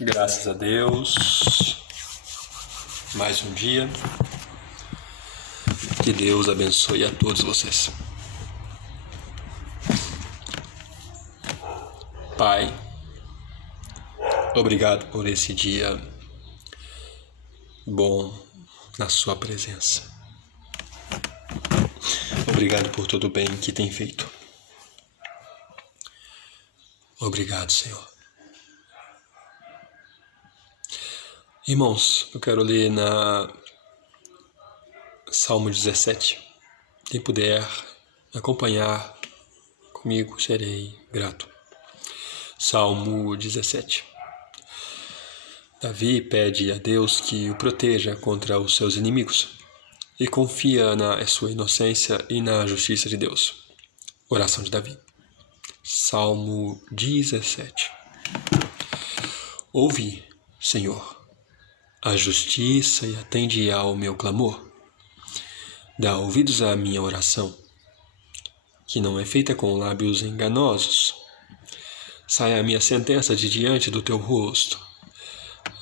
Graças a Deus, mais um dia. Que Deus abençoe a todos vocês. Pai, obrigado por esse dia bom na sua presença. Obrigado por todo o bem que tem feito. Obrigado, Senhor. Irmãos, eu quero ler na Salmo 17. Quem puder acompanhar comigo, serei grato. Salmo 17. Davi pede a Deus que o proteja contra os seus inimigos e confia na sua inocência e na justiça de Deus. Oração de Davi. Salmo 17. Ouve, Senhor, a justiça e atende ao meu clamor. Dá ouvidos à minha oração, que não é feita com lábios enganosos. Saia a minha sentença de diante do teu rosto.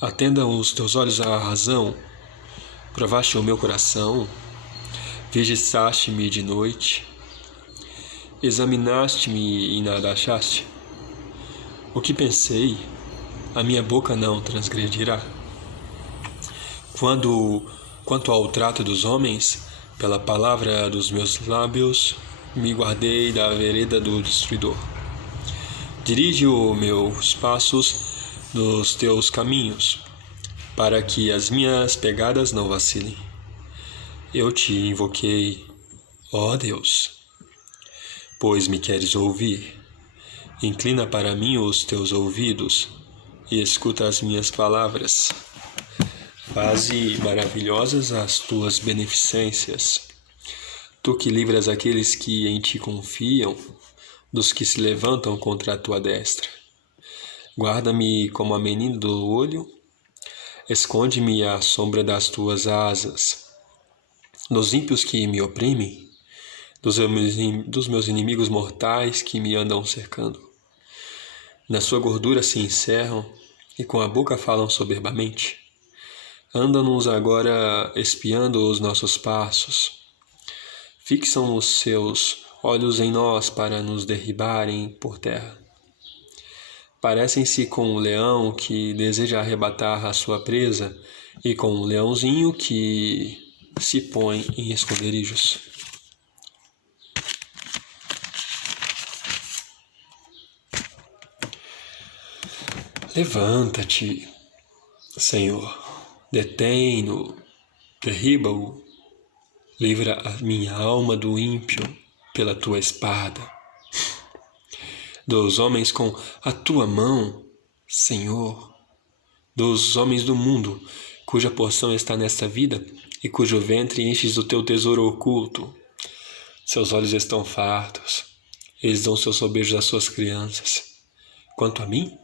Atendam os teus olhos à razão. Provaste o meu coração, vigiaste-me de noite, examinaste-me e nada achaste. O que pensei, a minha boca não transgredirá. Quanto ao trato dos homens, pela palavra dos meus lábios, me guardei da vereda do destruidor. Dirige os meus passos nos teus caminhos, para que as minhas pegadas não vacilem. Eu te invoquei, ó Deus, pois me queres ouvir. Inclina para mim os teus ouvidos e escuta as minhas palavras. Faze maravilhosas as tuas beneficências. Tu que livras aqueles que em ti confiam, dos que se levantam contra a tua destra. Guarda-me como a menina do olho, esconde-me à sombra das tuas asas. Dos ímpios que me oprimem, dos meus inimigos mortais que me andam cercando. Na sua gordura se encerram e com a boca falam soberbamente. Andam-nos agora espiando os nossos passos. Fixam os seus olhos em nós para nos derribarem por terra. Parecem-se com o leão que deseja arrebatar a sua presa e com o leãozinho que se põe em esconderijos. Levanta-te, Senhor, detém-no, derriba-o, livra a minha alma do ímpio pela tua espada. Dos homens com a tua mão, Senhor, dos homens do mundo, cuja porção está nesta vida e cujo ventre enches do teu tesouro oculto. Seus olhos estão fartos, eles dão seus sobejos às suas crianças. Quanto a mim,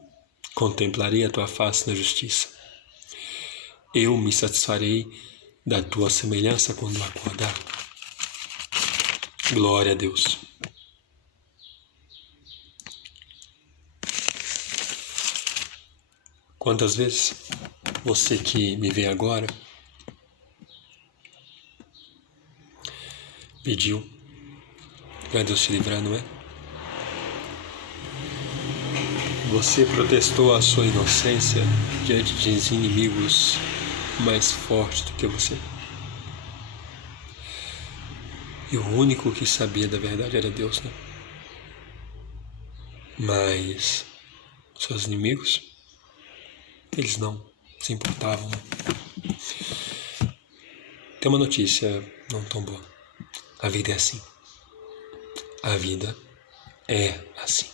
contemplarei a tua face na justiça. Eu me satisfarei da tua semelhança quando acordar. Glória a Deus. Quantas vezes você que me vê agora pediu para Deus te livrar, não é? Você protestou a sua inocência diante de inimigos mais fortes do que você. E o único que sabia da verdade era Deus, né? Mas seus inimigos, eles não se importavam. Tem uma notícia não tão boa. A vida é assim. A vida é assim.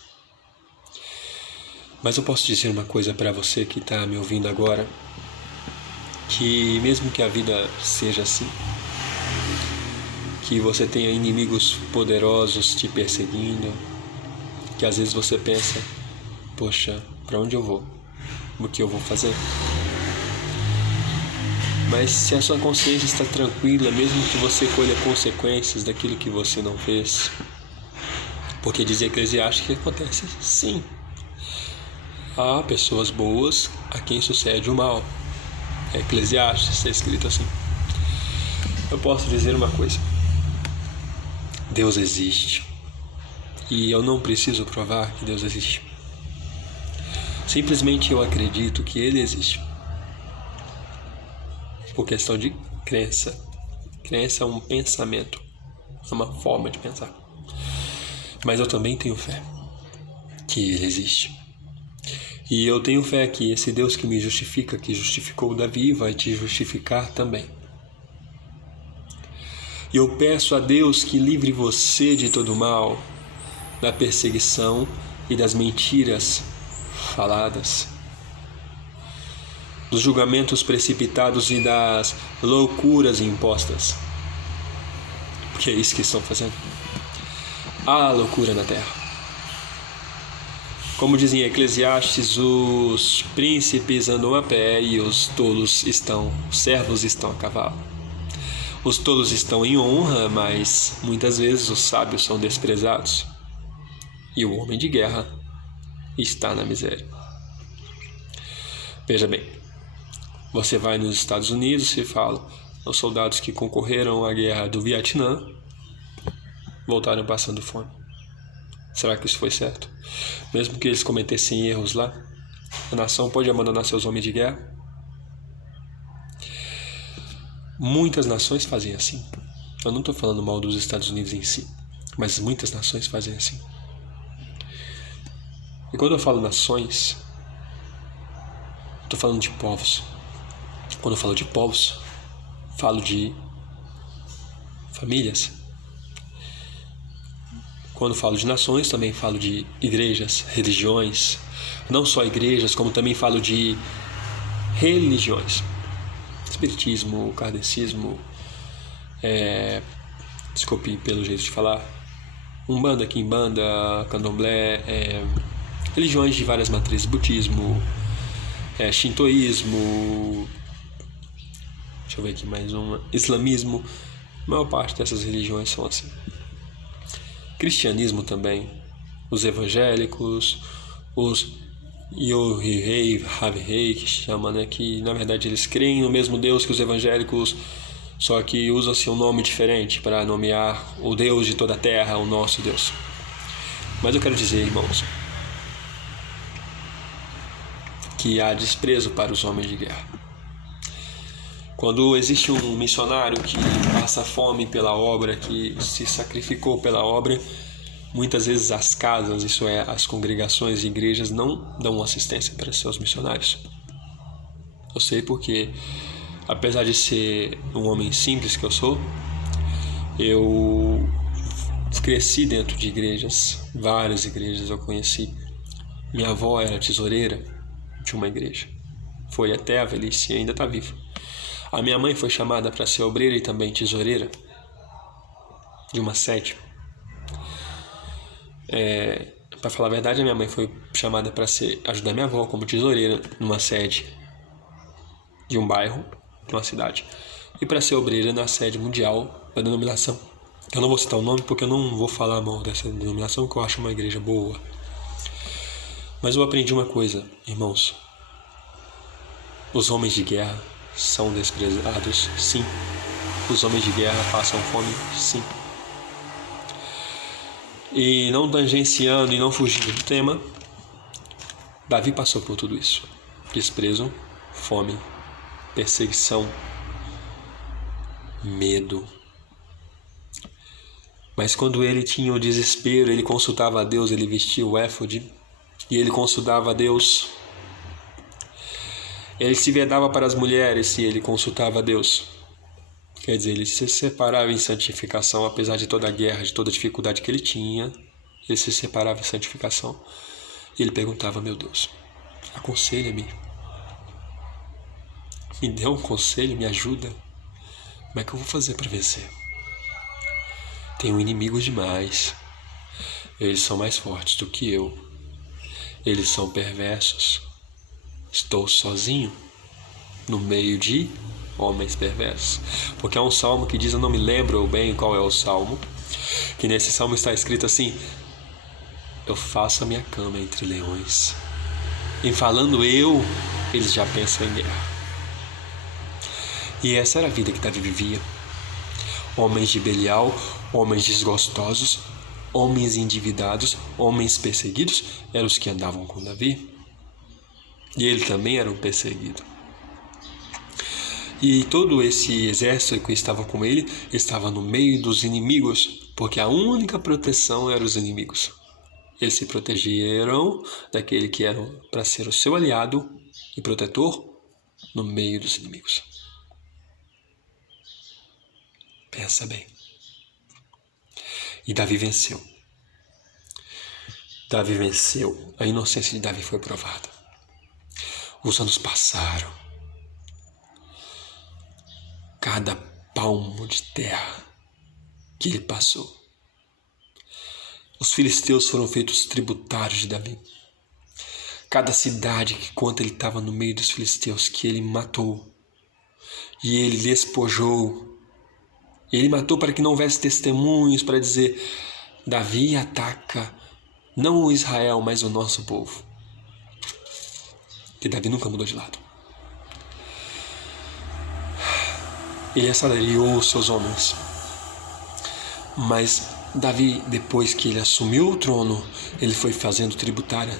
Mas eu posso dizer uma coisa para você que está me ouvindo agora, que mesmo que a vida seja assim, que você tenha inimigos poderosos te perseguindo, que às vezes você pensa, poxa, para onde eu vou? O que eu vou fazer? Mas se a sua consciência está tranquila, mesmo que você colha consequências daquilo que você não fez, porque diz Eclesiastes que acontece sim. há pessoas boas a quem sucede o mal. É Eclesiastes, está escrito assim. Eu posso dizer uma coisa: Deus existe. E eu não preciso provar que Deus existe. Simplesmente eu acredito que Ele existe. Por questão de crença. Crença é um pensamento, é uma forma de pensar. Mas eu também tenho fé que Ele existe. E eu tenho fé que esse Deus que me justifica, que justificou Davi, vai te justificar também. E eu peço a Deus que livre você de todo mal, da perseguição e das mentiras faladas, dos julgamentos precipitados e das loucuras impostas. Porque é isso que estão fazendo. Há loucura na terra. Como dizem em Eclesiastes, os príncipes andam a pé e os servos estão a cavalo. Os tolos estão em honra, mas muitas vezes os sábios são desprezados. E o homem de guerra está na miséria. Veja bem, você vai nos Estados Unidos e fala: os soldados que concorreram à guerra do Vietnã voltaram passando fome. Será que isso foi certo? Mesmo que eles cometessem erros lá, a nação pode abandonar seus homens de guerra? Muitas nações fazem assim. Eu não estou falando mal dos Estados Unidos em si, mas muitas nações fazem assim. E quando eu falo nações, estou falando de povos. Quando eu falo de povos, falo de famílias. Quando falo de nações, também falo de igrejas, religiões. Não só igrejas, como também falo de religiões. Espiritismo, kardecismo, desculpe pelo jeito de falar, umbanda, quimbanda, candomblé, religiões de várias matrizes, budismo, shintoísmo, deixa eu ver aqui mais uma, islamismo. A maior parte dessas religiões são assim. Cristianismo também, os evangélicos, os Yohei, Havei, que chama, né, que na verdade eles creem no mesmo Deus que os evangélicos, só que usam-se um nome diferente para nomear o Deus de toda a terra, o nosso Deus. Mas eu quero dizer, irmãos, que há desprezo para os homens de guerra. Quando existe um missionário que passa fome pela obra, que se sacrificou pela obra, muitas vezes as casas, isso é, as congregações e igrejas, não dão assistência para seus missionários. Eu sei porque, apesar de ser um homem simples que eu sou, eu cresci dentro de igrejas, várias igrejas eu conheci. Minha avó era tesoureira de uma igreja, foi até a velhice e ainda está viva. A minha mãe foi chamada para ser obreira e também tesoureira de uma sede. Para falar a verdade, a minha mãe foi chamada para ajudar minha avó como tesoureira numa sede de um bairro, de uma cidade, e para ser obreira na sede mundial da denominação. Eu não vou citar o nome porque eu não vou falar mal dessa denominação, que eu acho uma igreja boa. Mas eu aprendi uma coisa, irmãos: os homens de guerra são desprezados, sim. Os homens de guerra passam fome, sim. E não tangenciando e não fugindo do tema, Davi passou por tudo isso: desprezo, fome, perseguição, medo. Mas quando ele tinha o desespero, ele consultava a Deus, ele vestia o éfode e ele consultava a Deus. Ele se vedava para as mulheres e ele consultava a Deus. Quer dizer, ele se separava em santificação, apesar de toda a guerra, de toda a dificuldade que ele tinha, ele se separava em santificação. E ele perguntava: meu Deus, aconselha-me, me dê um conselho, me ajuda. Como é que eu vou fazer para vencer? Tenho inimigos demais. Eles são mais fortes do que eu. Eles são perversos. Estou sozinho no meio de homens perversos. Porque há um salmo que diz, eu não me lembro bem qual é o salmo, que nesse salmo está escrito assim: eu faço a minha cama entre leões. Em falando eu, eles já pensam em guerra. E essa era a vida que Davi vivia. Homens de Belial, homens desgostosos, homens endividados, homens perseguidos, eram os que andavam com Davi. E ele também era um perseguido. E todo esse exército que estava com ele estava no meio dos inimigos, porque a única proteção era os inimigos. Eles se protegeram daquele que era para ser o seu aliado e protetor no meio dos inimigos. Pensa bem. E Davi venceu. Davi venceu. A inocência de Davi foi provada. Os anos passaram. Cada palmo de terra que ele passou, os filisteus foram feitos tributários de Davi. Cada cidade que, enquanto ele estava no meio dos filisteus, que ele matou, e ele despojou, ele matou para que não houvesse testemunhos para dizer: Davi ataca não o Israel, mas o nosso povo. Que Davi nunca mudou de lado. Ele assalariou os seus homens. Mas Davi, depois que ele assumiu o trono, ele foi fazendo tributária